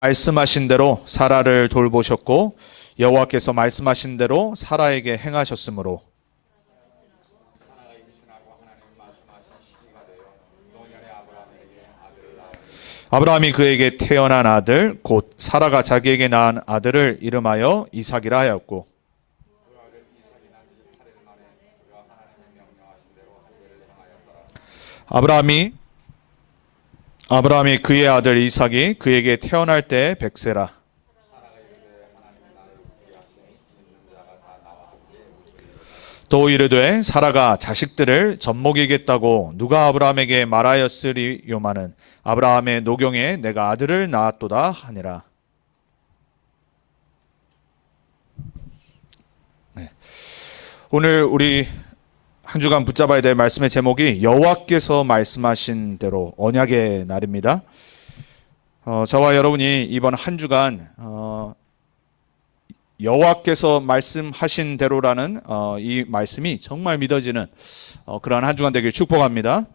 말씀하신 대로 사라를 돌보셨고 여호와께서 말씀하신 대로 사라에게 행하셨으므로 아브라함이 그에게 태어난 아들 곧 사라가 자기에게 낳은 아들을 이름하여 이삭이라 하였고 아브라함이 그의 아들 이삭이 그에게 태어날 때 100세라. 또 이르되 사라가 자식들을 젖먹이겠다고 누가 아브라함에게 말하였으리요마는 아브라함의 노경에 내가 아들을 낳았도다 하니라. 네. 오늘 우리 한 주간 붙잡아야 될 말씀의 제목이 여호와께서 말씀하신 대로 언약의 날입니다. 저와 여러분이 이번 한 주간 여호와께서 말씀하신 대로라는 이 말씀이 정말 믿어지는 그러한 한 주간 되길 축복합니다.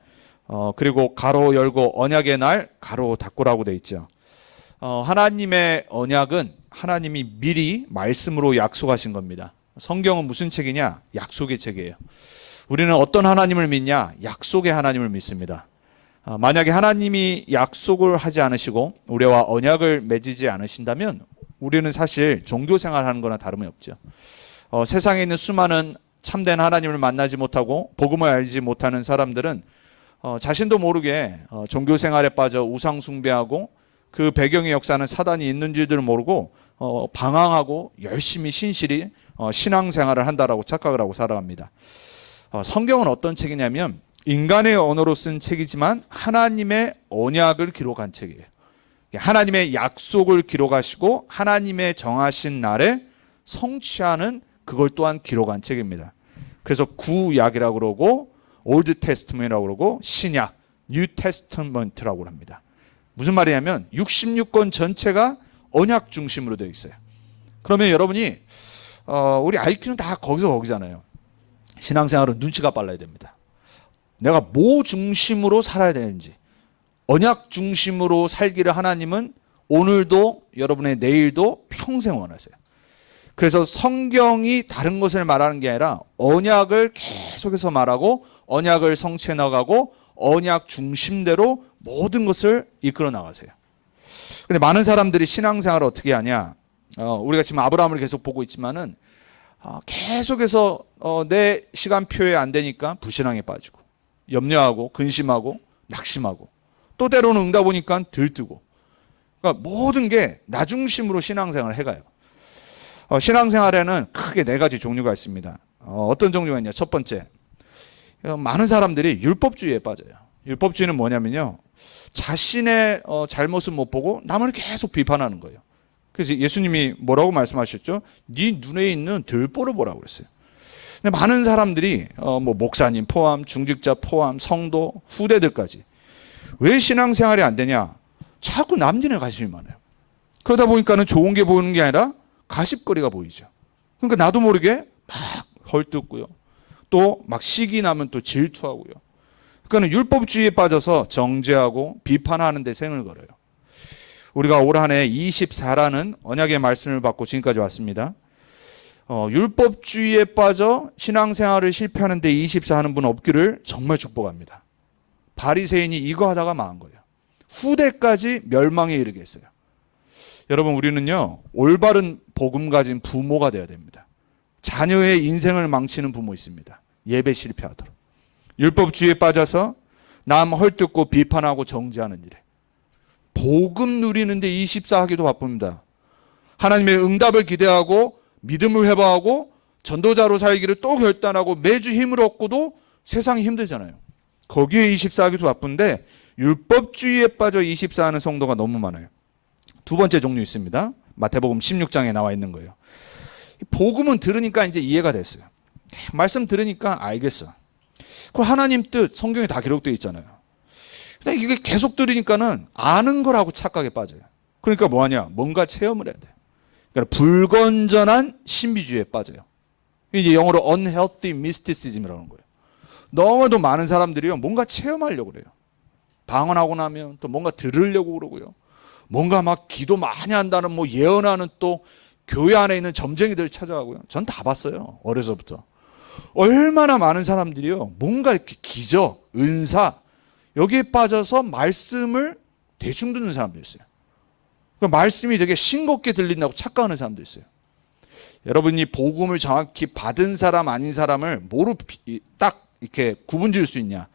그리고 가로 열고 언약의 날 가로 닫고라고 되어 있죠. 하나님의 언약은 하나님이 미리 말씀으로 약속하신 겁니다. 성경은 무슨 책이냐? 약속의 책이에요. 우리는 어떤 하나님을 믿냐? 약속의 하나님을 믿습니다. 만약에 하나님이 약속을 하지 않으시고 우리와 언약을 맺지 않으신다면 우리는 사실 종교 생활하는 거나 다름이 없죠. 세상에 있는 수많은 참된 하나님을 만나지 못하고 복음을 알지 못하는 사람들은 자신도 모르게 종교 생활에 빠져 우상 숭배하고 그 배경의 역사는 사단이 있는 줄도 모르고 방황하고 열심히 신실히 신앙생활을 한다라고 착각을 하고 살아갑니다. 성경은 어떤 책이냐면 인간의 언어로 쓴 책이지만 하나님의 언약을 기록한 책이에요. 하나님의 약속을 기록하시고 하나님의 정하신 날에 성취하는 그걸 또한 기록한 책입니다. 그래서 구약이라고 그러고 올드 테스트먼트라고 그러고 신약 뉴 테스트먼트라고 합니다. 무슨 말이냐면 66권 전체가 언약 중심으로 되어 있어요. 그러면 여러분이 우리 IQ는 다 거기잖아요. 신앙생활은 눈치가 빨라야 됩니다. 내가 뭐 중심으로 살아야 되는지 언약 중심으로 살기를 하나님은 오늘도 여러분의 내일도 평생 원하세요. 그래서 성경이 다른 것을 말하는 게 아니라 언약을 계속해서 말하고 언약을 성취해 나가고 언약 중심대로 모든 것을 이끌어 나가세요. 근데 많은 사람들이 신앙생활을 어떻게 하냐? 우리가 지금 아브라함을 계속 보고 있지만은 계속해서 내 시간표에 안 되니까 불신앙에 빠지고 염려하고 근심하고 낙심하고 또 때로는 응답 오니까 들뜨고 그러니까 모든 게 나 중심으로 신앙생활을 해가요. 신앙생활에는 크게 네 가지 종류가 있습니다. 어떤 종류가 있냐? 첫 번째, 많은 사람들이 율법주의에 빠져요. 율법주의는 뭐냐면요, 자신의 잘못을 못 보고 남을 계속 비판하는 거예요. 그래서 예수님이 뭐라고 말씀하셨죠? 네 눈에 있는 들보를 보라고 그랬어요. 근데 많은 사람들이 뭐 목사님 포함, 중직자 포함, 성도, 후대들까지 왜 신앙생활이 안 되냐? 자꾸 남진에 관심이 많아요. 그러다 보니까는 좋은 게 보이는 게 아니라 가십거리가 보이죠. 그러니까 나도 모르게 막 헐뜯고요. 또 막 시기 나면 또 질투하고요. 그러니까 율법주의에 빠져서 정죄하고 비판하는 데 생을 걸어요. 우리가 올 한 해 24라는 언약의 말씀을 받고 지금까지 왔습니다. 율법주의에 빠져 신앙생활을 실패하는 데 24 하는 분 없기를 정말 축복합니다. 바리새인이 이거 하다가 망한 거예요. 후대까지 멸망에 이르게 했어요. 여러분, 우리는요 올바른 복음 가진 부모가 되어야 됩니다. 자녀의 인생을 망치는 부모 있습니다. 예배 실패하도록 율법주의에 빠져서 남 헐뜯고 비판하고 정죄하는 일에 복음 누리는데 24 하기도 바쁩니다. 하나님의 응답을 기대하고 믿음을 회복하고 전도자로 살기를 또 결단하고 매주 힘을 얻고도 세상이 힘들잖아요. 거기에 24 하기도 바쁜데 율법주의에 빠져 24 하는 성도가 너무 많아요. 두 번째 종류 있습니다. 마태복음 16장에 나와 있는 거예요. 복음은 들으니까 이제 이해가 됐어요. 말씀 들으니까 알겠어. 그럼 하나님 뜻 성경에 다 기록되어 있잖아요. 근데 이게 계속 들으니까는 아는 거라고 착각에 빠져요. 그러니까 뭐하냐? 뭔가 체험을 해야 돼. 그러니까 불건전한 신비주의에 빠져요. 이제 영어로 unhealthy mysticism이라는 거예요. 너무도 많은 사람들이요 뭔가 체험하려고 그래요. 방언하고 나면 또 뭔가 들으려고 그러고요. 뭔가 막 기도 많이 한다는 뭐 예언하는 또 교회 안에 있는 점쟁이들 찾아가고요. 전 다 봤어요. 어려서부터. 얼마나 많은 사람들이요. 뭔가 이렇게 기적, 은사 여기에 빠져서 말씀을 대충 듣는 사람도 있어요. 그러니까 말씀이 되게 싱겁게 들린다고 착각하는 사람도 있어요. 여러분이 복음을 정확히 받은 사람 아닌 사람을 뭐로 딱 이렇게 구분 지을 수 있냐?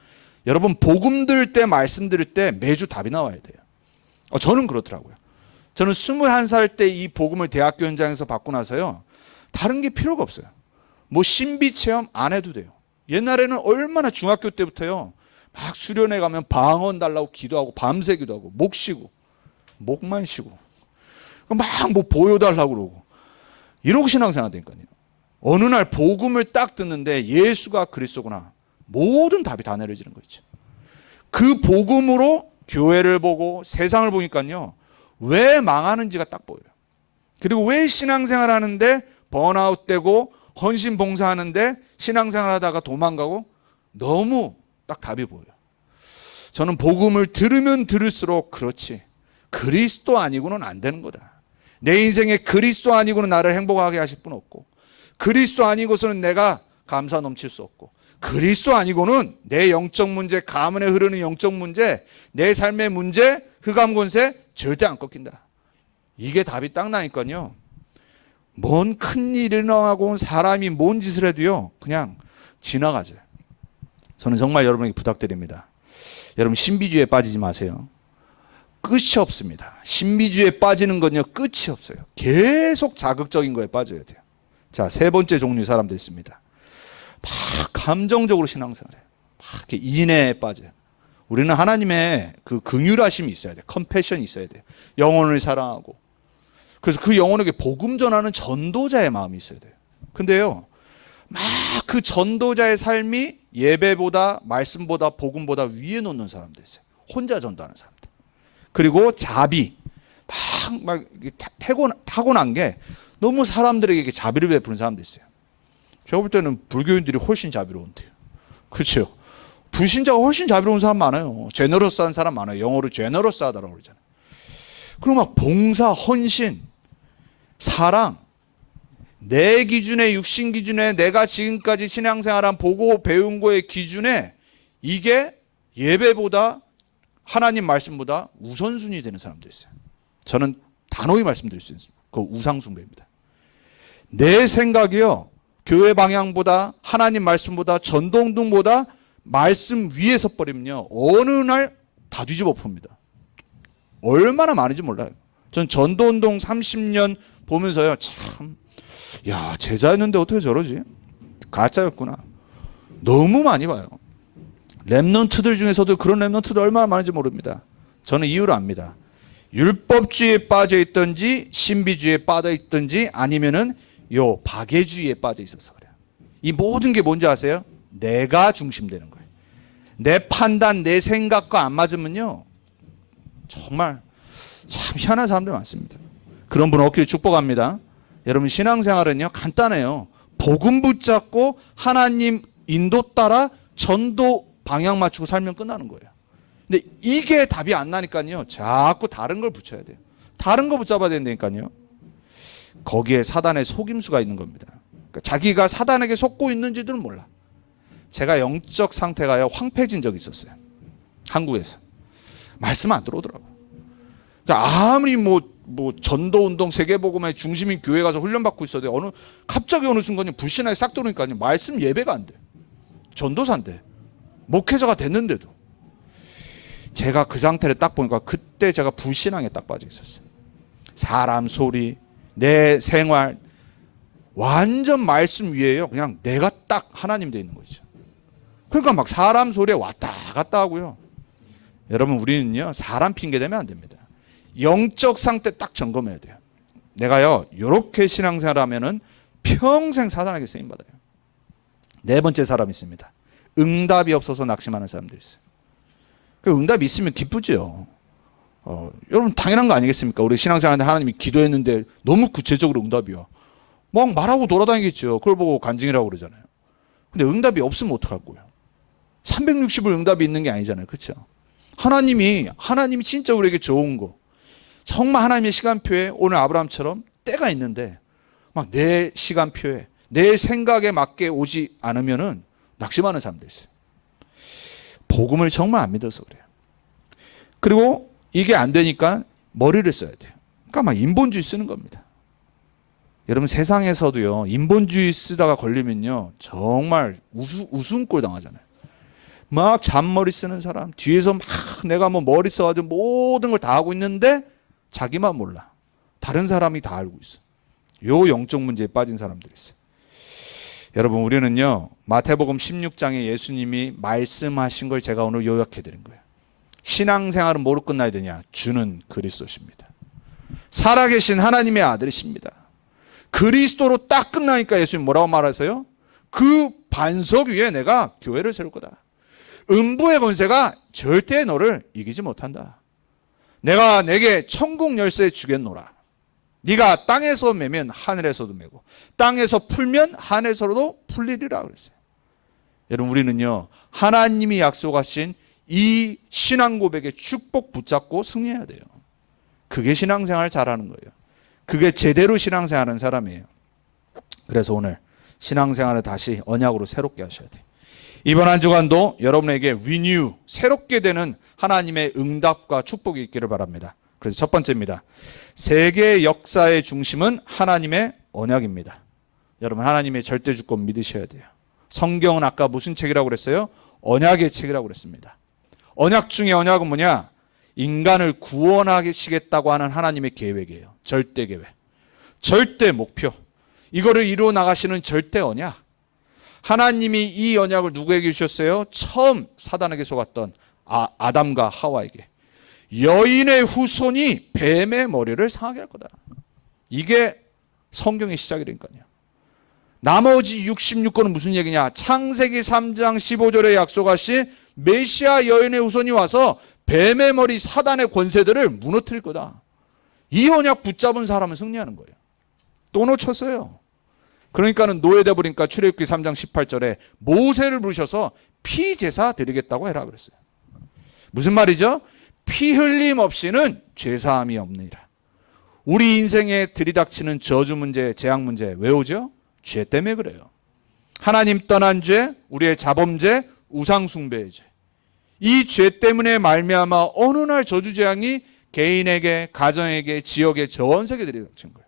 여러분 복음 들을 때 말씀 들을 때 매주 답이 나와야 돼요. 저는 그렇더라고요. 저는 21살 때 이 복음을 대학교 현장에서 받고 나서요. 다른 게 필요가 없어요. 뭐 신비 체험 안 해도 돼요. 옛날에는 얼마나 중학교 때부터요. 막 수련회 가면 방언 달라고 기도하고 밤새 기도하고 목 쉬고 목만 쉬고 막 뭐 보여달라고 그러고 이러고 신앙생활 되니까요. 어느 날 복음을 딱 듣는데 예수가 그리스도구나. 모든 답이 다 내려지는 거죠. 그 복음으로 교회를 보고 세상을 보니까요. 왜 망하는지가 딱 보여요. 그리고 왜 신앙생활 하는데 번아웃 되고 헌신 봉사하는데 신앙생활 하다가 도망가고 너무 딱 답이 보여요. 저는 복음을 들으면 들을수록 그렇지. 그리스도 아니고는 안 되는 거다. 내 인생에 그리스도 아니고는 나를 행복하게 하실 분 없고 그리스도 아니고서는 내가 감사 넘칠 수 없고 그리스도 아니고는 내 영적 문제, 가문에 흐르는 영적 문제, 내 삶의 문제, 흑암 권세 절대 안 꺾인다. 이게 답이 딱 나니까요. 뭔 큰일이 일어나고 사람이 뭔 짓을 해도요. 그냥 지나가죠. 저는 정말 여러분에게 부탁드립니다. 여러분 신비주의에 빠지지 마세요. 끝이 없습니다. 신비주의에 빠지는 건요. 끝이 없어요. 계속 자극적인 거에 빠져야 돼요. 자, 세 번째 종류 사람들 있습니다. 막 감정적으로 신앙생활해요. 막 이렇게 인애에 빠져요. 우리는 하나님의 그 긍휼하심이 있어야 돼요. 컴패션이 있어야 돼요. 영혼을 사랑하고. 그래서 그 영혼에게 복음 전하는 전도자의 마음이 있어야 돼요. 근데요. 막 그 전도자의 삶이 예배보다 말씀보다 복음보다 위에 놓는 사람들 있어요. 혼자 전도하는 사람들. 그리고 자비. 막 타고난 게 너무 사람들에게 자비를 베푸는 사람도 있어요. 제가 볼 때는 불교인들이 훨씬 자비로운데요. 그렇죠? 불신자가 훨씬 자비로운 사람 많아요. 제너러스한 사람 많아요. 영어로 제너러스하다라고 그러잖아요. 그리고 막 봉사, 헌신, 사랑, 내 기준에 육신 기준에 내가 지금까지 신앙생활한 보고 배운 거의 기준에 이게 예배보다 하나님 말씀보다 우선순위 되는 사람도 있어요. 저는 단호히 말씀드릴 수 있습니다. 그 우상숭배입니다. 내 생각이요. 교회 방향보다 하나님 말씀보다 전도운동보다 말씀 위에 서버리면요. 어느 날 다 뒤집어 풉니다. 얼마나 많은지 몰라요. 전 전도운동 30년 보면서요. 참, 야 제자였는데 어떻게 저러지? 가짜였구나. 너무 많이 봐요. 랩넌트들 중에서도 그런 랩넌트들 얼마나 많은지 모릅니다. 저는 이유를 압니다. 율법주의에 빠져 있든지 신비주의에 빠져 있든지 아니면은 요 박애주의에 빠져 있어서 그래요. 이 모든 게 뭔지 아세요? 내가 중심되는 거예요. 내 판단, 내 생각과 안 맞으면요. 정말 참 희한한 사람들 많습니다. 그런 분 없기를 축복합니다. 여러분 신앙생활은요 간단해요. 복음 붙잡고 하나님 인도 따라 전도 방향 맞추고 살면 끝나는 거예요. 근데 이게 답이 안 나니까요. 자꾸 다른 걸 붙여야 돼요. 다른 거 붙잡아야 된다니까요. 거기에 사단의 속임수가 있는 겁니다. 그러니까 자기가 사단에게 속고 있는지들은 몰라. 제가 영적 상태가요 황폐해진 적이 있었어요. 한국에서. 말씀 안 들어오더라고요. 그러니까 아무리 뭐 전도운동 세계복음의 중심인 교회 가서 훈련받고 있어도 갑자기 어느 순간에 불신하게 싹 들어오니까요. 말씀 예배가 안 돼. 전도사인데. 목회자가 됐는데도. 제가 그 상태를 딱 보니까 그때 제가 불신앙에 딱 빠져 있었어요. 사람 소리, 내 생활 완전 말씀 위에요. 그냥 내가 딱 하나님 돼 있는 거죠. 그러니까 막 사람 소리에 왔다 갔다 하고요. 여러분 우리는요 사람 핑계 대면 안 됩니다. 영적 상태 딱 점검해야 돼요. 내가요 이렇게 신앙생활하면은 평생 사단에게 쓰임 받아요. 네 번째 사람 있습니다. 응답이 없어서 낙심하는 사람도 있어요. 그 응답이 있으면 기쁘죠. 여러분 당연한 거 아니겠습니까? 우리 신앙생활하는데 하나님이 기도했는데 너무 구체적으로 응답이요. 막 말하고 돌아다니겠죠. 그걸 보고 간증이라고 그러잖아요. 근데 응답이 없으면 어떡할 거예요? 360일 응답이 있는 게 아니잖아요. 그렇죠? 하나님이 진짜 우리에게 좋은 거 정말 하나님의 시간표에 오늘 아브라함처럼 때가 있는데 막 내 시간표에 내 생각에 맞게 오지 않으면은 낙심하는 사람도 있어요. 복음을 정말 안 믿어서 그래요. 그리고 이게 안 되니까 머리를 써야 돼요. 그러니까 막 인본주의 쓰는 겁니다. 여러분 세상에서도요, 인본주의 쓰다가 걸리면요 정말 우스운꼴 당하잖아요. 막 잔머리 쓰는 사람, 뒤에서 막 내가 뭐 머리 써가지고 모든 걸 다 하고 있는데 자기만 몰라. 다른 사람이 다 알고 있어. 요 영적 문제에 빠진 사람들이 있어요. 여러분 우리는요 마태복음 16장에 예수님이 말씀하신 걸 제가 오늘 요약해 드린 거예요. 신앙생활은 뭐로 끝나야 되냐? 주는 그리스도십니다. 살아계신 하나님의 아들이십니다. 그리스도로 딱 끝나니까 예수님 뭐라고 말하세요? 그 반석 위에 내가 교회를 세울 거다. 음부의 권세가 절대 너를 이기지 못한다. 내가 내게 천국 열쇠 주겠노라. 네가 땅에서 매면 하늘에서도 매고 땅에서 풀면 하늘에서도 풀리리라 그랬어요. 여러분 우리는요 하나님이 약속하신 이 신앙 고백의 축복 붙잡고 승리해야 돼요. 그게 신앙생활 잘하는 거예요. 그게 제대로 신앙생활하는 사람이에요. 그래서 오늘 신앙생활을 다시 언약으로 새롭게 하셔야 돼요. 이번 한 주간도 여러분에게 리뉴, 새롭게 되는 하나님의 응답과 축복이 있기를 바랍니다. 그래서 첫 번째입니다. 세계 역사의 중심은 하나님의 언약입니다. 여러분 하나님의 절대 주권 믿으셔야 돼요. 성경은 아까 무슨 책이라고 그랬어요? 언약의 책이라고 그랬습니다. 언약 중에 언약은 뭐냐? 인간을 구원하시겠다고 하는 하나님의 계획이에요. 절대 계획, 절대 목표, 이거를 이루어 나가시는 절대 언약. 하나님이 이 언약을 누구에게 주셨어요? 처음 사단에게 속았던 아담과 하와에게. 여인의 후손이 뱀의 머리를 상하게 할 거다. 이게 성경의 시작이라니까요. 나머지 66권은 무슨 얘기냐? 창세기 3장 15절에 약속하신 메시아 여인의 후손이 와서 뱀의 머리 사단의 권세들을 무너뜨릴 거다. 이 언약 붙잡은 사람은 승리하는 거예요. 또 놓쳤어요. 그러니까는 노예돼 버리니까 출애굽기 3장 18절에 모세를 부르셔서 피제사 드리겠다고 해라 그랬어요. 무슨 말이죠? 피 흘림 없이는 죄사함이 없느니라. 우리 인생에 들이닥치는 저주 문제, 재앙 문제 왜 오죠? 죄 때문에 그래요. 하나님 떠난 죄, 우리의 자범죄, 우상숭배의 죄. 이 죄 때문에 말미암아 어느 날 저주 재앙이 개인에게, 가정에게, 지역에, 전 세계에 들이닥친 거예요.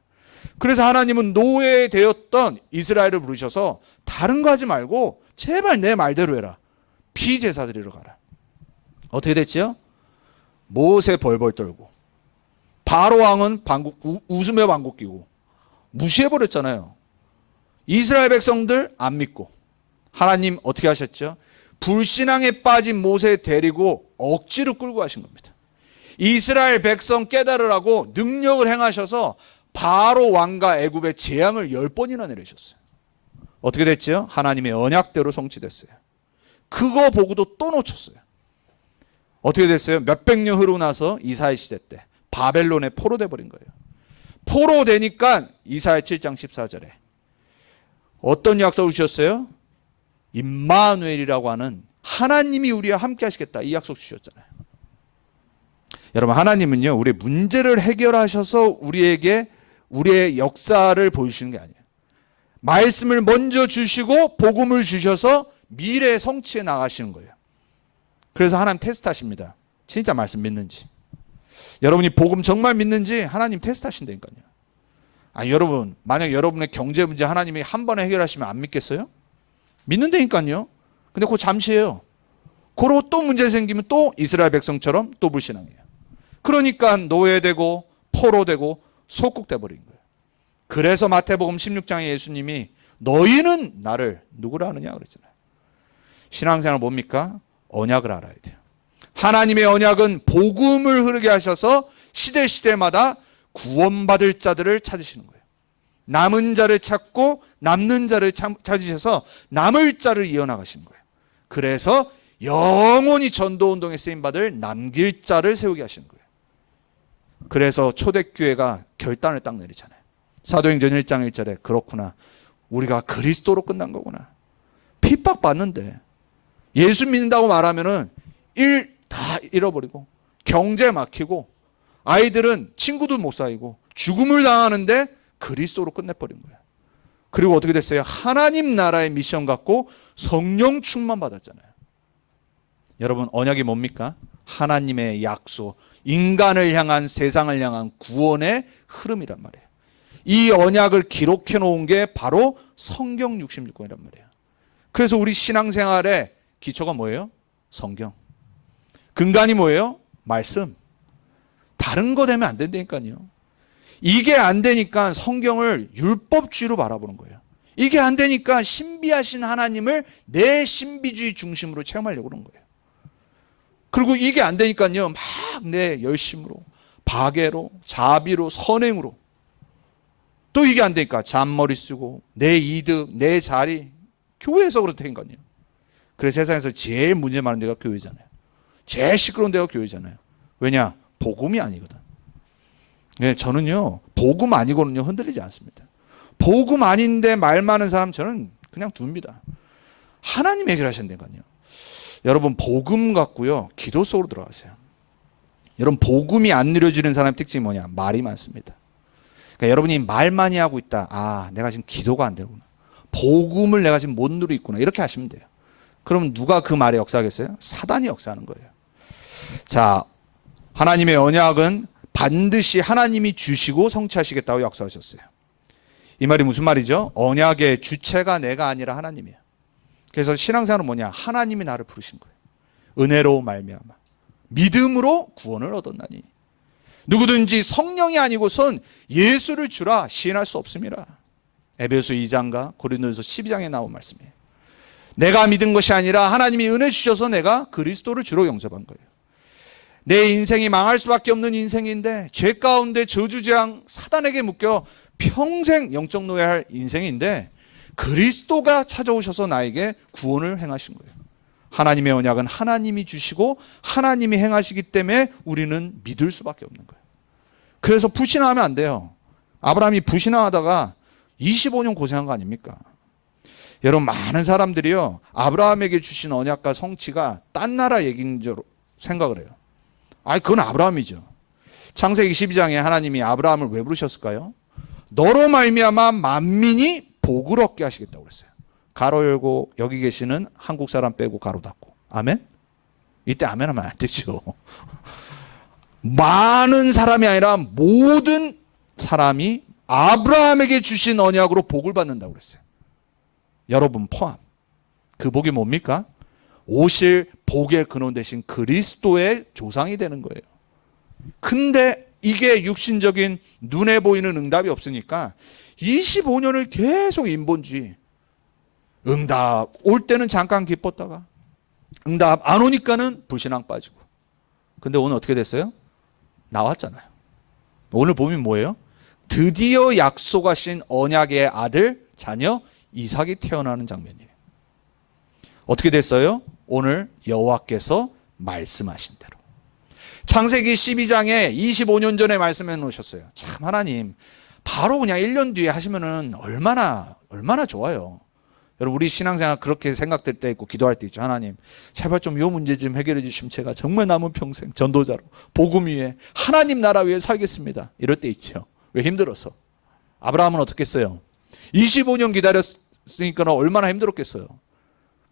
그래서 하나님은 노예되었던 이스라엘을 부르셔서 다른 거 하지 말고 제발 내 말대로 해라. 피제사 드리러 가라. 어떻게 됐지요? 모세 벌벌 떨고 바로 왕은 웃으며 방귀 뀌고 무시해버렸잖아요. 이스라엘 백성들 안 믿고 하나님 어떻게 하셨죠? 불신앙에 빠진 모세 데리고 억지로 끌고 가신 겁니다. 이스라엘 백성 깨달으라고 능력을 행하셔서 바로 왕과 애굽의 재앙을 10번이나 내리셨어요. 어떻게 됐죠? 하나님의 언약대로 성취됐어요. 그거 보고도 또 놓쳤어요. 어떻게 됐어요? 몇백 년 흐르고 나서 이사야 시대 때 바벨론에 포로돼 버린 거예요. 포로되니까 이사야 7장 14절에 어떤 약속을 주셨어요? 임마누엘이라고 하는 하나님이 우리와 함께 하시겠다, 이 약속 주셨잖아요. 여러분 하나님은요 우리의 문제를 해결하셔서 우리에게 우리의 역사를 보여주시는 게 아니에요. 말씀을 먼저 주시고 복음을 주셔서 미래에 성취해 나가시는 거예요. 그래서 하나님 테스트하십니다. 진짜 말씀 믿는지. 여러분이 복음 정말 믿는지 하나님 테스트하신다니까요. 아니 여러분 만약 여러분의 경제 문제 하나님이 한 번에 해결하시면 안 믿겠어요? 믿는다니까요. 근데 그거 잠시예요. 그러고 또 문제 생기면 또 이스라엘 백성처럼 또 불신앙이에요. 그러니까 노예되고 포로되고 속국돼 버린 거예요. 그래서 마태복음 16장에 예수님이 너희는 나를 누구라 하느냐 그랬잖아요. 신앙생활 뭡니까? 언약을 알아야 돼요. 하나님의 언약은 복음을 흐르게 하셔서 시대마다 구원받을 자들을 찾으시는 거예요. 남은 자를 찾고 남는 자를 찾으셔서 남을 자를 이어나가시는 거예요. 그래서 영원히 전도운동에 쓰임받을 남길 자를 세우게 하시는 거예요. 그래서 초대교회가 결단을 딱 내리잖아요. 사도행전 1장 1절에 그렇구나. 우리가 그리스도로 끝난 거구나. 핍박받는데 예수 믿는다고 말하면은 일 다 잃어버리고 경제 막히고 아이들은 친구도 못 사귀고 죽음을 당하는데 그리스도로 끝내버린 거예요. 그리고 어떻게 됐어요? 하나님 나라의 미션 갖고 성령 충만 받았잖아요. 여러분, 언약이 뭡니까? 하나님의 약속, 인간을 향한, 세상을 향한 구원의 흐름이란 말이에요. 이 언약을 기록해 놓은 게 바로 성경 66권이란 말이에요. 그래서 우리 신앙생활의 기초가 뭐예요? 성경. 근간이 뭐예요? 말씀. 다른 거 되면 안 된다니까요. 이게 안 되니까 성경을 율법주의로 바라보는 거예요. 이게 안 되니까 신비하신 하나님을 내 신비주의 중심으로 체험하려고 그러는 거예요. 그리고 이게 안 되니까요, 막 내 열심으로, 박애로, 자비로, 선행으로. 또 이게 안 되니까 잔머리 쓰고 내 이득, 내 자리. 교회에서 그렇다니까요. 그래서 세상에서 제일 문제 많은 데가 교회잖아요. 제일 시끄러운 데가 교회잖아요. 왜냐? 복음이 아니거든. 네, 저는요, 복음 아니고는요 흔들리지 않습니다. 복음 아닌데 말 많은 사람 저는 그냥 둡니다. 하나님 해결하신다니까요. 여러분, 복음 갖고요 기도 속으로 들어가세요. 여러분, 복음이 안 누려지는 사람의 특징이 뭐냐? 말이 많습니다. 그러니까 여러분이 말 많이 하고 있다. 아, 내가 지금 기도가 안 되구나. 복음을 내가 지금 못 누리고 있구나. 이렇게 하시면 돼요. 그럼 누가 그 말에 역사하겠어요? 사단이 역사하는 거예요. 자, 하나님의 언약은 반드시 하나님이 주시고 성취하시겠다고 약속하셨어요. 이 말이 무슨 말이죠? 언약의 주체가 내가 아니라 하나님이에요. 그래서 신앙생활은 뭐냐? 하나님이 나를 부르신 거예요. 은혜로 말미암아 믿음으로 구원을 얻었나니 누구든지 성령이 아니고선 예수를 주라 시인할 수 없습니다. 에베소 2장과 고린도전서 12장에 나온 말씀이에요. 내가 믿은 것이 아니라 하나님이 은혜 주셔서 내가 그리스도를 주로 영접한 거예요. 내 인생이 망할 수밖에 없는 인생인데 죄 가운데 저주재앙 사단에게 묶여 평생 영적 노예할 인생인데 그리스도가 찾아오셔서 나에게 구원을 행하신 거예요. 하나님의 언약은 하나님이 주시고 하나님이 행하시기 때문에 우리는 믿을 수밖에 없는 거예요. 그래서 불신하면 안 돼요. 아브라함이 불신하다가 25년 고생한 거 아닙니까? 여러분, 많은 사람들이요 아브라함에게 주신 언약과 성취가 딴 나라 얘기인 줄 생각을 해요. 아니, 그건 아브라함이죠. 창세기 12장에 하나님이 아브라함을 왜 부르셨을까요? 너로 말미암아 만민이 복을 얻게 하시겠다고 그랬어요. 가로 열고 여기 계시는 한국 사람 빼고 가로 닫고. 아멘? 이때 아멘 하면 안 되죠. 많은 사람이 아니라 모든 사람이 아브라함에게 주신 언약으로 복을 받는다고 그랬어요. 여러분 포함. 그 복이 뭡니까? 오실 복의 근원 되신 그리스도의 조상이 되는 거예요. 근데 이게 육신적인 눈에 보이는 응답이 없으니까 25년을 계속 인본주의. 응답 올 때는 잠깐 기뻤다가 응답 안 오니까는 불신앙 빠지고. 근데 오늘 어떻게 됐어요? 나왔잖아요. 오늘 보면 뭐예요? 드디어 약속하신 언약의 아들 자녀 이삭이 태어나는 장면이에요. 어떻게 됐어요? 오늘 여호와께서 말씀하신 대로. 창세기 12장에 25년 전에 말씀해 놓으셨어요. 참 하나님 바로 그냥 1년 뒤에 하시면은 얼마나 좋아요. 여러분, 우리 신앙생활 그렇게 생각될 때 있고 기도할 때 있죠. 하나님 제발 좀 이 문제 좀 해결해 주시면 제가 정말 남은 평생 전도자로 복음 위에 하나님 나라 위에 살겠습니다. 이럴 때 있죠. 왜? 힘들어서. 아브라함은 어떻게 했어요? 25년 기다렸으니까 얼마나 힘들었겠어요.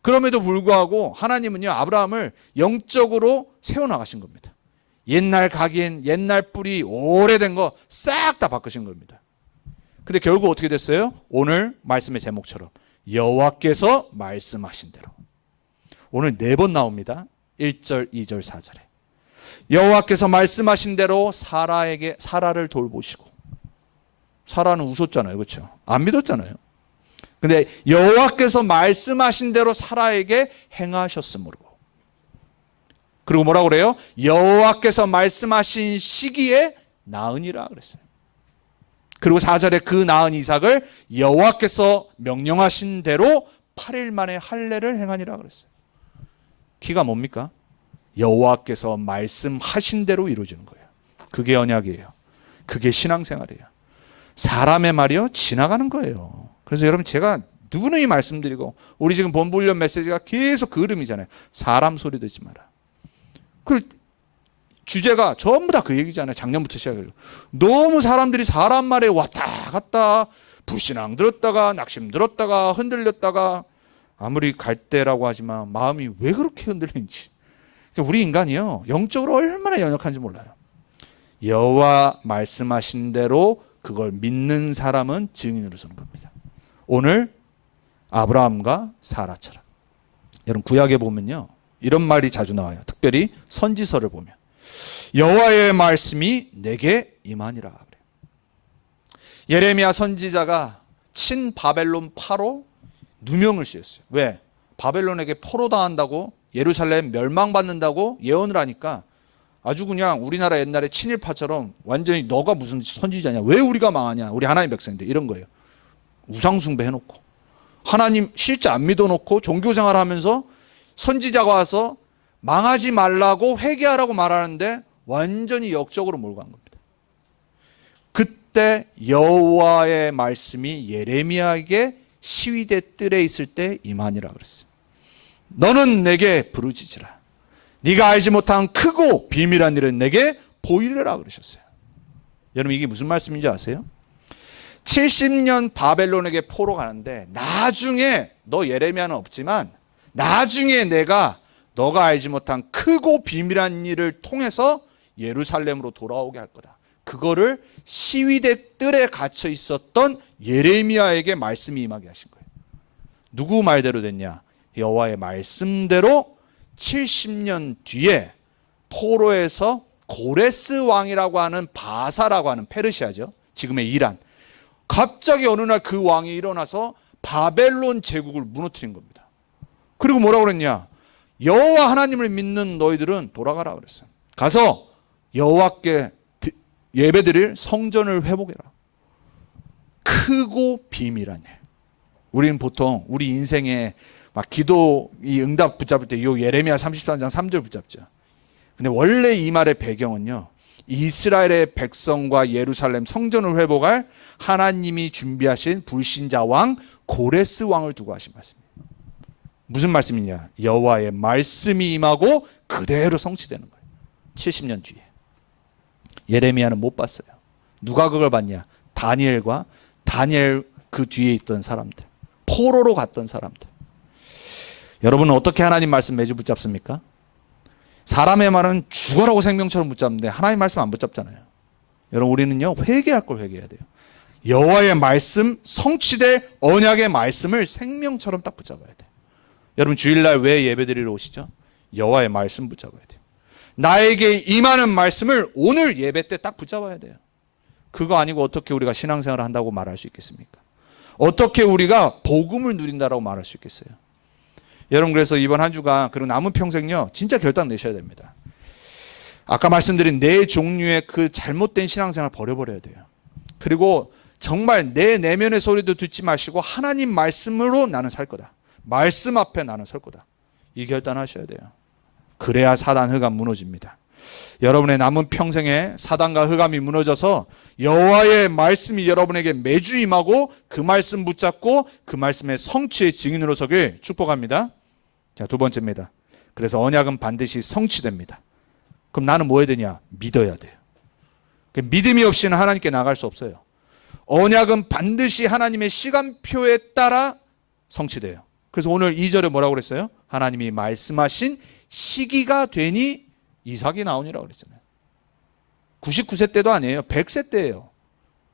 그럼에도 불구하고 하나님은요 아브라함을 영적으로 세워나가신 겁니다. 옛날 각인, 옛날 뿌리, 오래된 거 싹 다 바꾸신 겁니다. 근데 결국 어떻게 됐어요? 오늘 말씀의 제목처럼 여호와께서 말씀하신 대로. 오늘 4번 나옵니다. 1절, 2절, 4절에 여호와께서 말씀하신 대로 사라를 돌보시고. 사라는 웃었잖아요. 그렇죠? 안 믿었잖아요. 근데 여호와께서 말씀하신 대로 사라에게 행하셨으므로. 그리고 뭐라고 그래요? 여호와께서 말씀하신 시기에 낳으니라 그랬어요. 그리고 4절에 그 낳은 이삭을 여호와께서 명령하신 대로 8일 만에 할례를 행하니라 그랬어요. 키가 뭡니까? 여호와께서 말씀하신 대로 이루어지는 거예요. 그게 언약이에요. 그게 신앙생활이에요. 사람의 말이요 지나가는 거예요. 그래서 여러분, 제가 누누이 말씀드리고 우리 지금 본부훈련 메시지가 계속 그 흐름이잖아요. 사람 소리 듣지 마라. 그 주제가 전부 다 그 얘기잖아요. 작년부터 시작해서. 너무 사람들이 사람 말에 왔다 갔다 불신앙 들었다가 낙심 들었다가 흔들렸다가 아무리 갈대라고 하지만 마음이 왜 그렇게 흔들리는지. 우리 인간이요, 영적으로 얼마나 연약한지 몰라요. 여호와 말씀하신 대로 그걸 믿는 사람은 증인으로 서는 겁니다. 오늘 아브라함과 사라처럼. 여러분 구약에 보면요, 이런 말이 자주 나와요. 특별히 선지서를 보면 여호와의 말씀이 내게 임하니라 그래요. 예레미야 선지자가 친 바벨론 파로 누명을 씌웠어요. 왜? 바벨론에게 포로당한다고, 예루살렘 멸망받는다고 예언을 하니까 아주 그냥 우리나라 옛날에 친일파처럼 완전히 너가 무슨 선지자냐, 왜 우리가 망하냐, 우리 하나님 백성인데, 이런 거예요. 우상숭배 해놓고 하나님 실제 안 믿어놓고 종교생활하면서 선지자가 와서 망하지 말라고 회개하라고 말하는데 완전히 역적으로 몰고 간 겁니다. 그때 여호와의 말씀이 예레미야에게 시위대 뜰에 있을 때 임하니라 그랬어요. 너는 내게 부르짖으라. 네가 알지 못한 크고 비밀한 일은 내게 보이리라 그러셨어요. 여러분 이게 무슨 말씀인지 아세요? 70년 바벨론에게 포로 가는데 나중에, 너 예레미야는 없지만 나중에 내가 너가 알지 못한 크고 비밀한 일을 통해서 예루살렘으로 돌아오게 할 거다. 그거를 시위대 뜰에 갇혀 있었던 예레미야에게 말씀이 임하게 하신 거예요. 누구 말대로 됐냐? 여호와의 말씀대로 70년 뒤에 포로에서 고레스 왕이라고 하는 바사라고 하는 페르시아죠, 지금의 이란, 갑자기 어느 날 그 왕이 일어나서 바벨론 제국을 무너뜨린 겁니다. 그리고 뭐라고 그랬냐? 여호와 하나님을 믿는 너희들은 돌아가라 그랬어요. 가서 여호와께 예배드릴 성전을 회복해라. 크고 비밀한 일. 우리는 보통 우리 인생에 막 기도 이 응답 붙잡을 때 이 예레미야 33장 3절 붙잡죠. 근데 원래 이 말의 배경은요, 이스라엘의 백성과 예루살렘 성전을 회복할 하나님이 준비하신 불신자 왕 고레스 왕을 두고 하신 말씀입니다. 무슨 말씀이냐? 여호와의 말씀이 임하고 그대로 성취되는 거예요. 70년 뒤에. 예레미야는 못 봤어요. 누가 그걸 봤냐? 다니엘과 다니엘 그 뒤에 있던 사람들, 포로로 갔던 사람들. 여러분은 어떻게 하나님 말씀 매주 붙잡습니까? 사람의 말은 죽어라고 생명처럼 붙잡는데 하나님 말씀 안 붙잡잖아요. 여러분 우리는요, 회개할 걸 회개해야 돼요. 여호와의 말씀, 성취될 언약의 말씀을 생명처럼 딱 붙잡아야 돼요. 여러분 주일날 왜 예배드리러 오시죠? 여호와의 말씀 붙잡아야 돼요. 나에게 임하는 말씀을 오늘 예배 때 딱 붙잡아야 돼요. 그거 아니고 어떻게 우리가 신앙생활을 한다고 말할 수 있겠습니까? 어떻게 우리가 복음을 누린다라고 말할 수 있겠어요? 여러분 그래서 이번 한 주간 그리고 남은 평생요, 진짜 결단 내셔야 됩니다. 아까 말씀드린 네 종류의 그 잘못된 신앙생활 버려버려야 돼요. 그리고 정말 내 내면의 소리도 듣지 마시고 하나님 말씀으로 나는 살 거다. 말씀 앞에 나는 설 거다. 이 결단하셔야 돼요. 그래야 사단 흑암 무너집니다. 여러분의 남은 평생에 사단과 흑암이 무너져서 여호와의 말씀이 여러분에게 매주 임하고 그 말씀 붙잡고 그 말씀의 성취의 증인으로 서길 축복합니다. 자, 두 번째입니다. 그래서 언약은 반드시 성취됩니다. 그럼 나는 뭐 해야 되냐? 믿어야 돼요. 믿음이 없이는 하나님께 나갈 수 없어요. 언약은 반드시 하나님의 시간표에 따라 성취돼요. 그래서 오늘 2절에 뭐라고 그랬어요? 하나님이 말씀하신 시기가 되니 이삭이 나오니라고 그랬잖아요. 99세 때도 아니에요. 100세 때예요.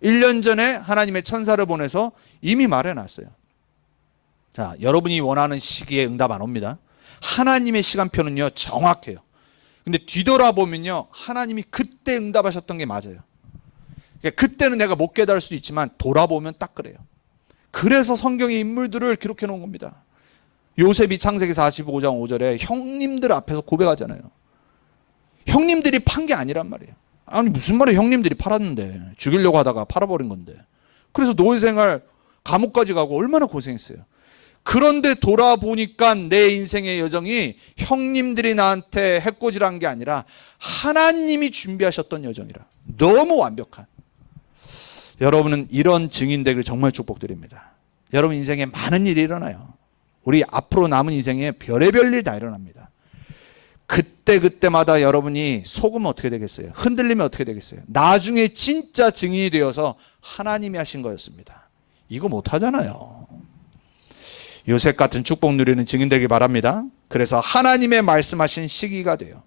1년 전에 하나님의 천사를 보내서 이미 말해놨어요. 자, 여러분이 원하는 시기에 응답 안 옵니다. 하나님의 시간표는요, 정확해요. 근데 뒤돌아보면요, 하나님이 그때 응답하셨던 게 맞아요. 그때는 내가 못 깨달을 수도 있지만 돌아보면 딱 그래요. 그래서 성경의 인물들을 기록해 놓은 겁니다. 요셉이 창세기 45장 5절에 형님들 앞에서 고백하잖아요. 형님들이 판 게 아니란 말이에요. 아니 무슨 말이에요? 형님들이 팔았는데, 죽이려고 하다가 팔아버린 건데. 그래서 노예생활 감옥까지 가고 얼마나 고생했어요. 그런데 돌아보니까 내 인생의 여정이 형님들이 나한테 해코지란 게 아니라 하나님이 준비하셨던 여정이라. 너무 완벽한. 여러분은 이런 증인 되기를 정말 축복드립니다. 여러분 인생에 많은 일이 일어나요. 우리 앞으로 남은 인생에 별의별 일 다 일어납니다. 그때마다 여러분이 속으면 어떻게 되겠어요? 흔들리면 어떻게 되겠어요? 나중에 진짜 증인이 되어서 하나님이 하신 거였습니다. 이거 못하잖아요. 요셉 같은 축복 누리는 증인 되길 바랍니다. 그래서 하나님의 말씀하신 시기가 돼요.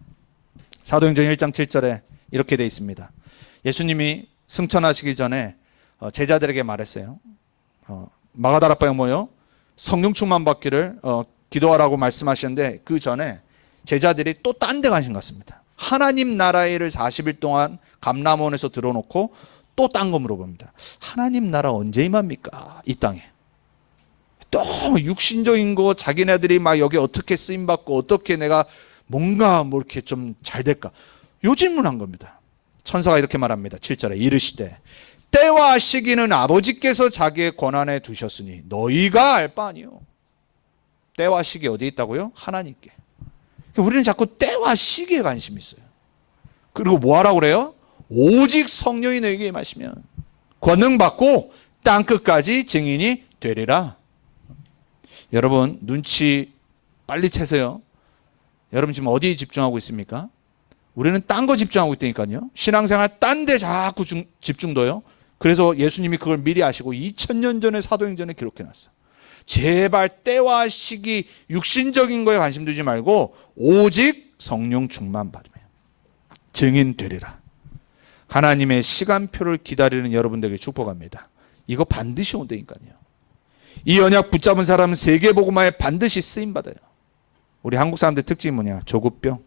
사도행전 1장 7절에 이렇게 되어 있습니다. 예수님이 승천하시기 전에 제자들에게 말했어요. 마가다락방에 모여 성령 충만 받기를 기도하라고 말씀하셨는데, 그 전에 제자들이 또 딴 데 가신 것 같습니다. 하나님 나라의 일을 40일 동안 감람원에서 들어놓고 또 딴 거 물어봅니다. 하나님 나라 언제 임합니까? 이 땅에. 또 육신적인 거, 자기네들이 막 여기 어떻게 쓰임받고 어떻게 내가 뭔가 뭐 이렇게 좀 잘 될까, 요 질문한 겁니다. 천사가 이렇게 말합니다. 7절에 이르시되 때와 시기는 아버지께서 자기의 권한에 두셨으니 너희가 알 바 아니요. 때와 시기 어디 있다고요? 하나님께. 우리는 자꾸 때와 시기에 관심이 있어요. 그리고 뭐 하라고 그래요? 오직 성령이 너에게 임하시면 권능 받고 땅끝까지 증인이 되리라. 여러분 눈치 빨리 채세요. 여러분 지금 어디에 집중하고 있습니까? 우리는 딴 거 집중하고 있다니까요. 신앙생활 딴 데 자꾸 집중둬요. 그래서 예수님이 그걸 미리 아시고 2000년 전에 사도행전에 기록해놨어요. 제발 때와 시기, 육신적인 거에 관심 두지 말고 오직 성령 충만 받으며 증인 되리라. 하나님의 시간표를 기다리는 여러분들에게 축복합니다. 이거 반드시 온다니까요. 이 언약 붙잡은 사람은 세계복음화에 반드시 쓰임받아요. 우리 한국 사람들 특징이 뭐냐? 조급병,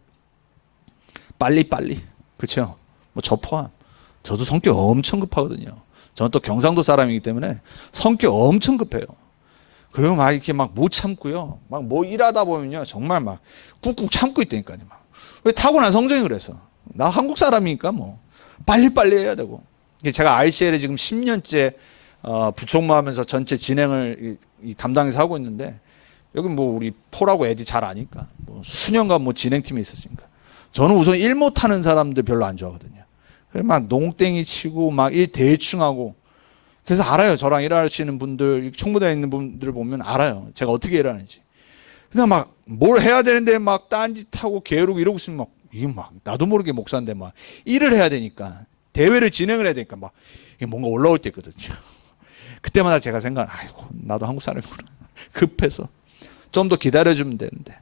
빨리빨리. 그렇죠? 뭐 저 포함. 저도 성격 엄청 급하거든요. 저는 또 경상도 사람이기 때문에 성격 엄청 급해요. 그리고 막 이렇게 막 못 참고요. 막 뭐 일하다 보면요, 정말 막 꾹꾹 참고 있다니까요. 막. 왜 타고난 성정이 그래서. 나 한국 사람이니까 뭐 빨리빨리 해야 되고. 제가 RCL에 지금 10년째 부총무하면서 전체 진행을 담당해서 하고 있는데, 여기 뭐 우리 포라고 애들이 잘 아니까 뭐 수년간 뭐 진행팀에 있었으니까 저는 우선 일 못하는 사람들 별로 안 좋아하거든요. 막 농땡이 치고 막 일 대충 하고. 그래서 알아요. 저랑 일하시는 분들, 총무대에 있는 분들 보면 알아요. 제가 어떻게 일하는지. 그냥 막 뭘 해야 되는데 막 딴짓하고 게으르고 이러고 있으면 막 이게 막 나도 모르게 목사인데 막 일을 해야 되니까, 대회를 진행을 해야 되니까 막 이게 뭔가 올라올 때 있거든요. 그때마다 제가 아이고 나도 한국 사람이구나. 급해서 좀 더 기다려주면 되는데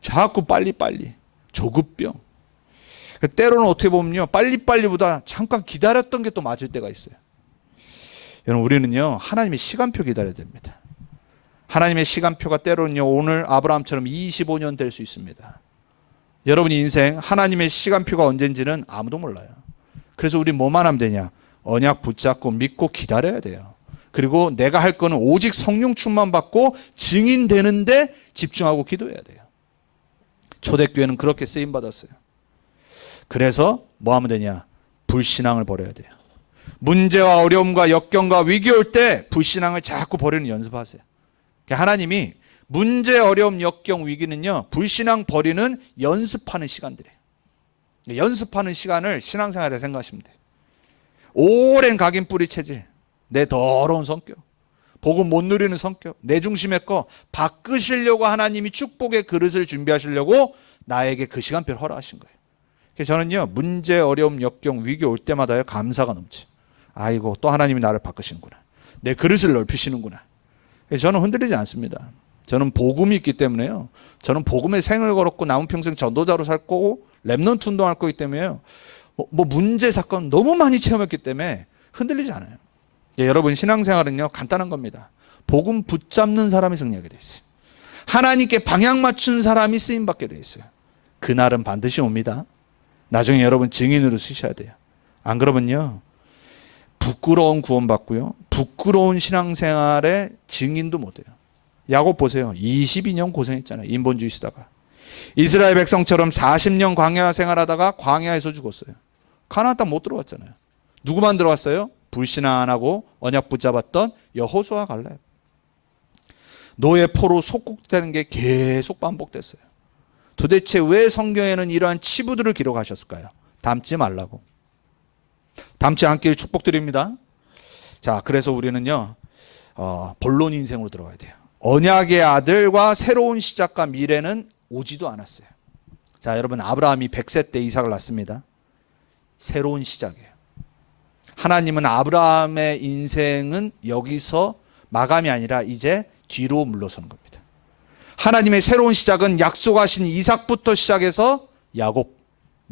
자꾸 빨리빨리. 조급병. 때로는 어떻게 보면요, 빨리빨리보다 잠깐 기다렸던 게 또 맞을 때가 있어요. 여러분 우리는요 하나님의 시간표 기다려야 됩니다. 하나님의 시간표가 때로는요 오늘 아브라함처럼 25년 될 수 있습니다. 여러분의 인생 하나님의 시간표가 언젠지는 아무도 몰라요. 그래서 우리 뭐만 하면 되냐? 언약 붙잡고 믿고 기다려야 돼요. 그리고 내가 할 거는 오직 성령 충만 받고 증인 되는데 집중하고 기도해야 돼요. 초대교회는 그렇게 쓰임 받았어요. 그래서 뭐 하면 되냐? 불신앙을 버려야 돼요. 문제와 어려움과 역경과 위기 올 때 불신앙을 자꾸 버리는 연습하세요. 하나님이 문제, 어려움, 역경, 위기는요 불신앙 버리는 연습하는 시간들이에요. 연습하는 시간을 신앙생활에 생각하시면 돼요. 오랜 각인 뿌리 체질, 내 더러운 성격, 복음 못 누리는 성격, 내 중심의 거 바꾸시려고 하나님이 축복의 그릇을 준비하시려고 나에게 그 시간표를 허락하신 거예요. 그래서 저는요 문제, 어려움, 역경, 위기 올 때마다요 감사가 넘쳐요. 아이고 또 하나님이 나를 바꾸시는구나. 내 그릇을 넓히시는구나. 그래서 저는 흔들리지 않습니다. 저는 복음이 있기 때문에요. 저는 복음의 생을 걸었고 남은 평생 전도자로 살 거고 랩넌트 운동할 거기 때문에요. 뭐 문제, 사건 너무 많이 체험했기 때문에 흔들리지 않아요. 여러분 신앙생활은요 간단한 겁니다. 복음 붙잡는 사람이 승리하게 돼 있어요. 하나님께 방향 맞춘 사람이 쓰임받게 돼 있어요. 그날은 반드시 옵니다. 나중에 여러분 증인으로 쓰셔야 돼요. 안 그러면요 부끄러운 구원받고요 부끄러운 신앙생활의 증인도 못해요. 야곱 보세요. 22년 고생했잖아요. 인본주의 쓰다가. 이스라엘 백성처럼 40년 광야 생활하다가 광야에서 죽었어요. 가나안 땅 못 들어갔잖아요. 누구만 들어갔어요? 불신앙 안 하고 언약 붙잡았던 여호수아 갈렙. 노예 포로 속국되는 게 계속 반복됐어요. 도대체 왜 성경에는 이러한 치부들을 기록하셨을까요? 닮지 말라고. 닮지 않기를 축복드립니다. 자, 그래서 우리는요 본론 인생으로 들어가야 돼요. 언약의 아들과 새로운 시작과 미래는 오지도 않았어요. 자, 여러분, 아브라함이 100세 때 이삭을 낳습니다. 새로운 시작이에요. 하나님은 아브라함의 인생은 여기서 마감이 아니라 이제 뒤로 물러서는 겁니다. 하나님의 새로운 시작은 약속하신 이삭부터 시작해서 야곱,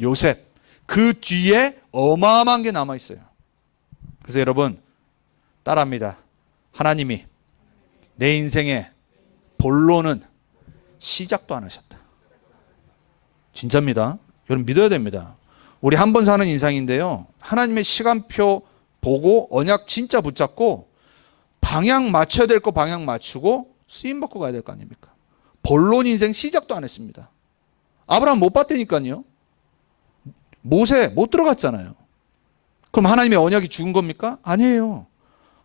요셉, 그 뒤에 어마어마한 게 남아 있어요. 그래서 여러분 따라합니다. 하나님이 내 인생의 본론은 시작도 안 하셨다. 진짜입니다. 여러분 믿어야 됩니다. 우리 한 번 사는 인생인데요, 하나님의 시간표 보고 언약 진짜 붙잡고 방향 맞춰야 될 거 방향 맞추고 쓰임 받고 가야 될 거 아닙니까? 본론 인생 시작도 안 했습니다. 아브라함 못 봤다니까요. 모세 못 들어갔잖아요. 그럼 하나님의 언약이 죽은 겁니까? 아니에요.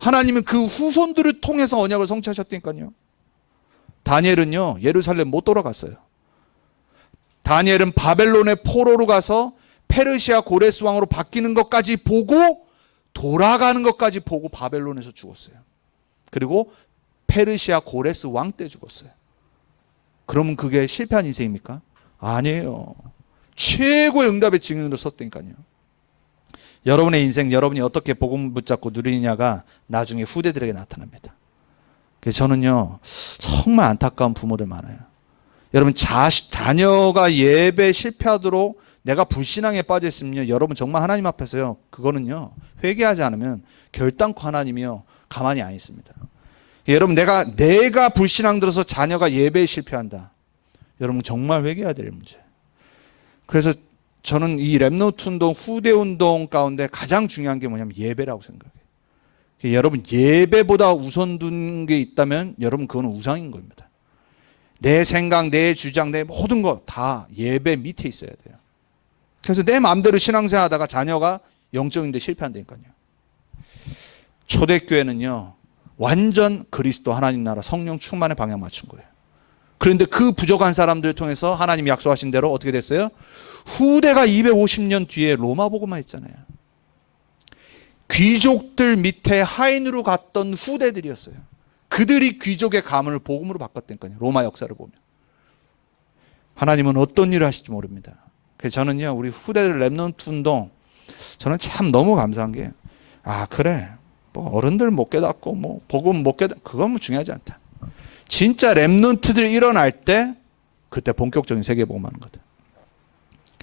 하나님은 그 후손들을 통해서 언약을 성취하셨다니까요. 다니엘은요, 예루살렘 못 돌아갔어요. 다니엘은 바벨론의 포로로 가서 페르시아 고레스 왕으로 바뀌는 것까지 보고 돌아가는 것까지 보고 바벨론에서 죽었어요. 그리고 페르시아 고레스 왕 때 죽었어요. 그러면 그게 실패한 인생입니까? 아니에요. 최고의 응답의 증인으로 섰다니까요. 여러분의 인생, 여러분이 어떻게 복음 붙잡고 누리느냐가 나중에 후대들에게 나타납니다. 그래서 저는요, 정말 안타까운 부모들 많아요. 여러분, 자녀가 예배 실패하도록 내가 불신앙에 빠져 있으면요, 여러분 정말 하나님 앞에서요, 그거는요, 회개하지 않으면 결단코 하나님이요, 가만히 안 있습니다. 여러분, 내가 불신앙 들어서 자녀가 예배에 실패한다. 여러분 정말 회개해야 될 문제. 그래서 저는 이 렘넌트 운동, 후대 운동 가운데 가장 중요한 게 뭐냐면 예배라고 생각해요. 여러분, 예배보다 우선 둔 게 있다면 여러분 그거는 우상인 겁니다. 내 생각, 내 주장, 내 모든 거 다 예배 밑에 있어야 돼요. 그래서 내 마음대로 신앙생활 하다가 자녀가 영적인데 실패한다니까요. 초대교회는요, 완전 그리스도 하나님 나라 성령 충만의 방향 맞춘 거예요. 그런데 그 부족한 사람들을 통해서 하나님이 약속하신 대로 어떻게 됐어요? 후대가 250년 뒤에 로마 복음화 했잖아요. 귀족들 밑에 하인으로 갔던 후대들이었어요. 그들이 귀족의 가문을 복음으로 바꿨다니까요. 로마 역사를 보면. 하나님은 어떤 일을 하실지 모릅니다. 그래서 저는요, 우리 후대들 렘넌트 운동, 저는 참 너무 감사한 게, 그래, 뭐 어른들 못 깨닫고 뭐 복음 못 깨닫고 그건 뭐 중요하지 않다. 진짜 렘넌트들 일어날 때 그때 본격적인 세계 복음하는 거다.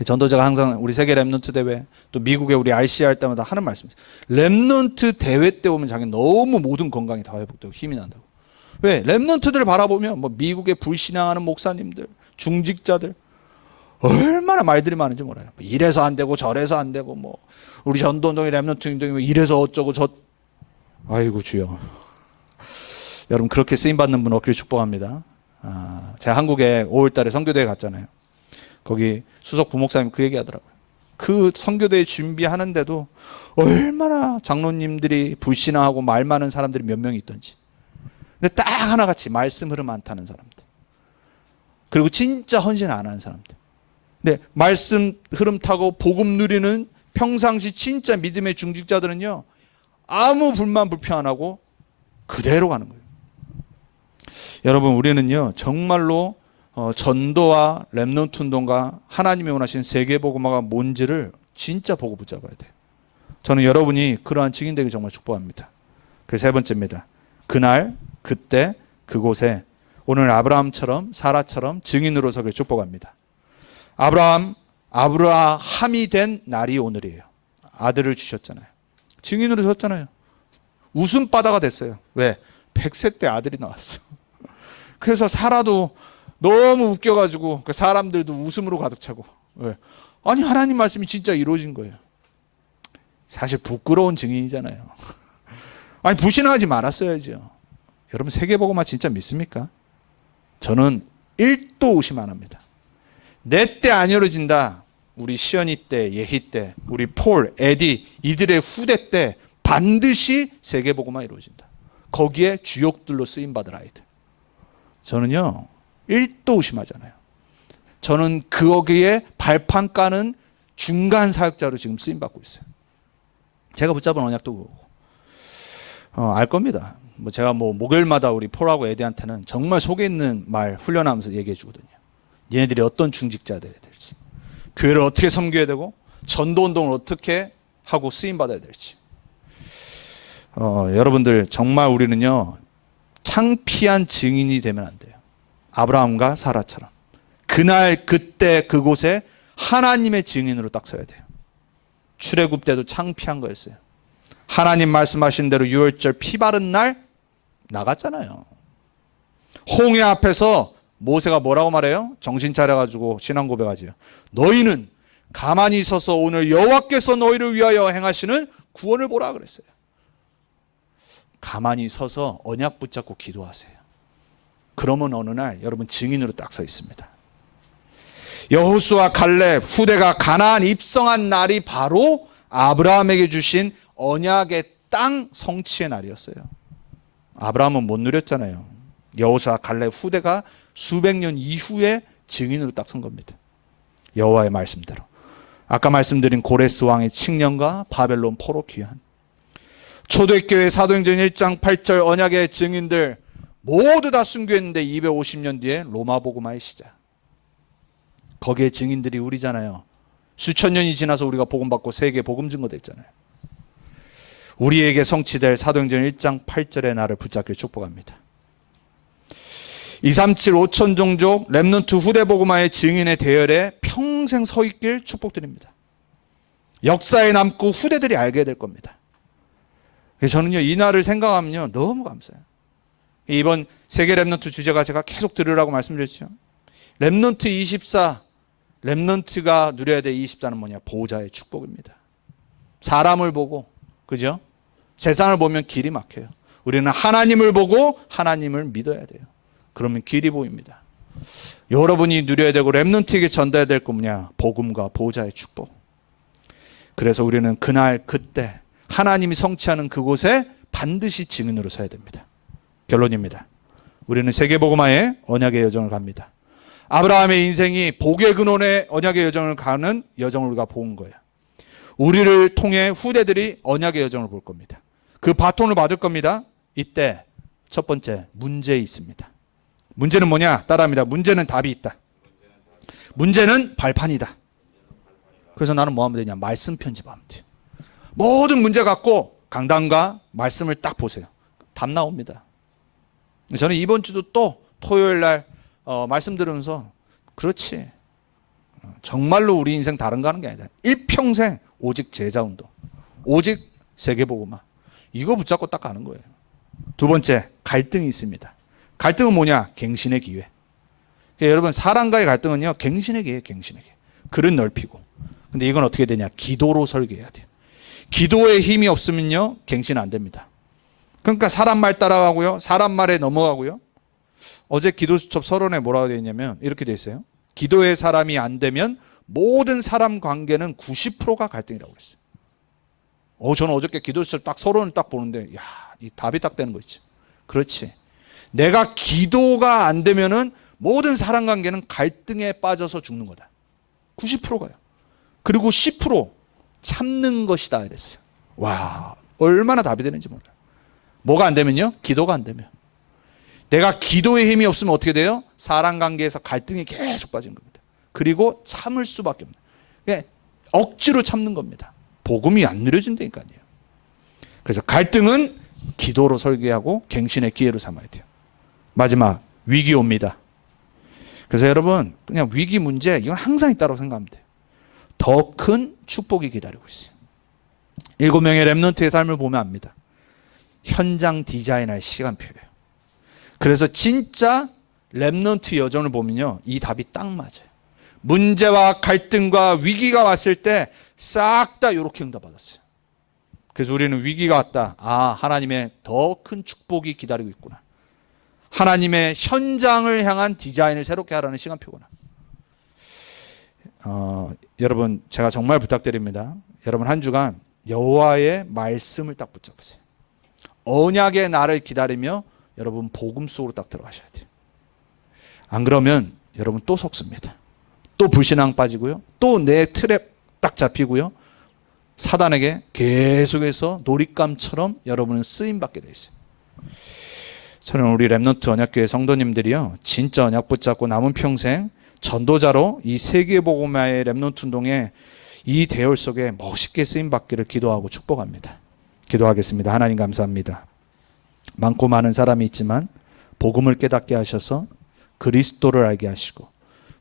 전도자가 항상 우리 세계 렘넌트 대회, 또 미국에 우리 RC 할 때마다 하는 말씀이에요. 렘넌트 대회 때 오면 자기 너무 모든 건강이 다 회복되고 힘이 난다고. 왜? 렘넌트들을 바라보면 뭐 미국에 불신앙하는 목사님들, 중직자들 얼마나 말들이 많은지 몰라요. 이래서 안 되고 저래서 안 되고 뭐 우리 전도운동이 렘넌트 운동이 이래서 어쩌고 저. 아이고 주여. 여러분 그렇게 쓰임 받는 분 얻기를 축복합니다. 제가 한국에 5월달에 선교대회 갔잖아요. 거기 수석 부목사님 그 얘기하더라고요. 그 선교대회 준비하는데도 얼마나 장로님들이 불신앙하고 말 많은 사람들이 몇 명이 있던지. 근데 딱 하나같이 말씀 흐름 안 타는 사람들. 그리고 진짜 헌신 안 하는 사람들. 근데 말씀 흐름 타고 복음 누리는 평상시 진짜 믿음의 중직자들은요, 아무 불만 불평 안 하고 그대로 가는 거예요. 여러분 우리는요 정말로 전도와 렘넌트 운동과 하나님이 원하시는 세계 복음화가 뭔지를 진짜 보고 붙잡아야 돼요. 저는 여러분이 그러한 증인 되기 정말 축복합니다. 그래서 세 번째입니다. 그날 그때 그곳에 오늘 아브라함처럼 사라처럼 증인으로 서길 축복합니다. 아브라함이 된 날이 오늘이에요. 아들을 주셨잖아요. 증인으로 섰잖아요. 웃음바다가 됐어요. 왜? 100세 때 아들이 나왔어. 그래서 사라도 너무 웃겨가지고 사람들도 웃음으로 가득 차고. 왜? 아니 하나님 말씀이 진짜 이루어진 거예요. 사실 부끄러운 증인이잖아요. 아니 불신하지 말았어야죠. 여러분 세계복음화 진짜 믿습니까? 저는 1도 의심 안 합니다. 내 때 안 이루어진다. 우리 시연이 때, 예희 때, 우리 폴, 에디 이들의 후대 때 반드시 세계복음화 이루어진다. 거기에 주역들로 쓰임받을 아이들. 저는요 1도 의심하잖아요. 저는 거기에 발판 까는 중간 사역자로 지금 쓰임받고 있어요. 제가 붙잡은 언약도 그거고 알 겁니다. 제가 목요일마다 우리 폴하고 에디한테는 정말 속에 있는 말 훈련하면서 얘기해 주거든요. 얘네들이 어떤 중직자 돼야 될지. 교회를 어떻게 섬겨야 되고 전도운동을 어떻게 하고 쓰임받아야 될지. 여러분들 정말 우리는요 창피한 증인이 되면 안 돼요. 아브라함과 사라처럼 그날 그때 그곳에 하나님의 증인으로 딱 서야 돼요. 출애굽 때도 창피한 거였어요. 하나님 말씀하신 대로 유월절 피 바른 날 나갔잖아요. 홍해 앞에서 모세가 뭐라고 말해요? 정신 차려가지고 신앙 고백하지요. 너희는 가만히 서서 오늘 여호와께서 너희를 위하여 행하시는 구원을 보라 그랬어요. 가만히 서서 언약 붙잡고 기도하세요. 그러면 어느 날 여러분 증인으로 딱 서 있습니다. 여호수아 갈렙 후대가 가나안 입성한 날이 바로 아브라함에게 주신 언약의 땅 성취의 날이었어요. 아브라함은 못 누렸잖아요. 여호수아 갈렙 후대가 수백 년 이후에 증인으로 딱 선 겁니다. 여호와의 말씀대로. 아까 말씀드린 고레스 왕의 칙령과 바벨론 포로 귀환. 초대교회 사도행전 1장 8절 언약의 증인들 모두 다 순교했는데 250년 뒤에 로마 복음화의 시작. 거기에 증인들이 우리잖아요. 수천 년이 지나서 우리가 복음받고 세계 복음 증거됐잖아요. 우리에게 성취될 사도행전 1장 8절의 날을 붙잡길 축복합니다. 237 5천 종족 렘넌트 후대 복음화의 증인의 대열에 평생 서 있길 축복드립니다. 역사에 남고 후대들이 알게 될 겁니다. 그래서 저는요 이 날을 생각하면요 너무 감사해요. 이번 세계 렘넌트 주제가 제가 계속 들으라고 말씀드렸죠. 렘넌트 24, 렘넌트가 누려야 될 24는 뭐냐? 보호자의 축복입니다. 사람을 보고, 그죠? 세상을 보면 길이 막혀요. 우리는 하나님을 보고 하나님을 믿어야 돼요. 그러면 길이 보입니다. 여러분이 누려야 되고 렘넌트에게 전달해야 될 거 뭐냐? 복음과 보호자의 축복. 그래서 우리는 그날 그때 하나님이 성취하는 그곳에 반드시 증인으로 서야 됩니다. 결론입니다. 우리는 세계복음화의 언약의 여정을 갑니다. 아브라함의 인생이 복의 근원의 언약의 여정을 가는 여정을 우리가 본 거예요. 우리를 통해 후대들이 언약의 여정을 볼 겁니다. 그 바톤을 받을 겁니다. 이때 첫 번째 문제 있습니다. 문제는 뭐냐? 따라합니다. 문제는 답이 있다. 문제는 발판이다. 그래서 나는 뭐 하면 되냐? 말씀 편집하면 돼요. 모든 문제 갖고 강단과 말씀을 딱 보세요. 답 나옵니다. 저는 이번 주도 또 토요일 날 말씀 들으면서 그렇지. 정말로 우리 인생 다른 거 하는 게 아니다. 일평생 오직 제자운동. 오직 세계복음화. 이거 붙잡고 딱 가는 거예요. 두 번째, 갈등이 있습니다. 갈등은 뭐냐? 갱신의 기회. 그러니까 여러분 사람과의 갈등은요. 갱신의 기회예요. 갱신의 기회. 그릇 넓히고. 근데 이건 어떻게 되냐? 기도로 설계해야 돼요. 기도의 힘이 없으면요. 갱신 안 됩니다. 그러니까 사람 말 따라가고요. 사람 말에 넘어가고요. 어제 기도 수첩 서론에 뭐라고 되어 있냐면 이렇게 되어 있어요. 기도의 사람이 안 되면 모든 사람 관계는 90%가 갈등이라고 그랬어요. 저는 어저께 기도 수첩 딱 서론을 딱 보는데 이 답이 딱 되는 거 있죠. 그렇지. 내가 기도가 안 되면은 모든 사람 관계는 갈등에 빠져서 죽는 거다. 90%가요. 그리고 10% 참는 것이다 이랬어요. 와, 얼마나 답이 되는지 몰라요. 뭐가 안 되면요? 기도가 안 되면. 내가 기도의 힘이 없으면 어떻게 돼요? 사람 관계에서 갈등이 계속 빠지는 겁니다. 그리고 참을 수밖에 없는. 그러니까 억지로 참는 겁니다. 복음이 안 누려진다니까요. 그래서 갈등은 기도로 설계하고 갱신의 기회로 삼아야 돼요. 마지막, 위기 옵니다. 그래서 여러분 그냥 위기 문제 이건 항상 있다고 생각하면 돼요. 더 큰 축복이 기다리고 있어요. 7명의 렘넌트의 삶을 보면 압니다. 현장 디자인할 시간표예요. 그래서 진짜 렘넌트 여정을 보면요. 이 답이 딱 맞아요. 문제와 갈등과 위기가 왔을 때 싹 다 이렇게 응답받았어요. 그래서 우리는 위기가 왔다. 하나님의 더 큰 축복이 기다리고 있구나. 하나님의 현장을 향한 디자인을 새롭게 하라는 시간표구나. 여러분 제가 정말 부탁드립니다. 여러분 한 주간 여호와의 말씀을 딱 붙잡으세요. 언약의 날을 기다리며 여러분 복음 속으로 딱 들어가셔야 돼요. 안 그러면 여러분 또 속습니다. 또 불신앙 빠지고요. 또 내 트랩 딱 잡히고요. 사단에게 계속해서 놀잇감처럼 여러분은 쓰임받게 돼 있어요. 저는 우리 렘넌트 언약교회 성도님들이요. 진짜 언약 붙잡고 남은 평생 전도자로 이 세계복음화의 렘넌트 운동에 이 대열 속에 멋있게 쓰임받기를 기도하고 축복합니다. 기도하겠습니다. 하나님 감사합니다. 많고 많은 사람이 있지만 복음을 깨닫게 하셔서 그리스도를 알게 하시고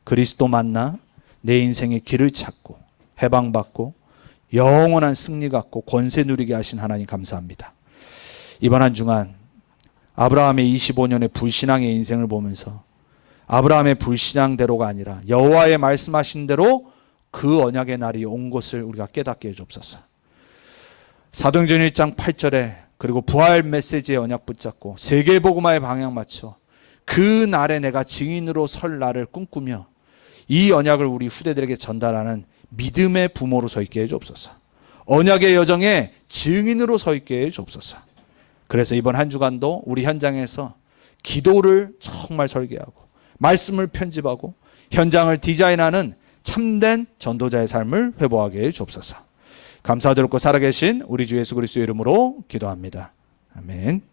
그리스도 만나 내 인생의 길을 찾고 해방받고 영원한 승리 갖고 권세 누리게 하신 하나님 감사합니다. 이번 한 주간 아브라함의 25년의 불신앙의 인생을 보면서 아브라함의 불신앙대로가 아니라 여호와의 말씀하신 대로 그 언약의 날이 온 것을 우리가 깨닫게 해주옵소서. 사도행전 1장 8절에 그리고 부활 메시지의 언약 붙잡고 세계복음화의 방향 맞춰 그 날에 내가 증인으로 설 날을 꿈꾸며 이 언약을 우리 후대들에게 전달하는 믿음의 부모로 서 있게 해주옵소서. 언약의 여정에 증인으로 서 있게 해주옵소서. 그래서 이번 한 주간도 우리 현장에서 기도를 정말 설계하고 말씀을 편집하고 현장을 디자인하는 참된 전도자의 삶을 회복하게 해주옵소서. 감사드리고 살아계신 우리 주 예수 그리스도의 이름으로 기도합니다. 아멘.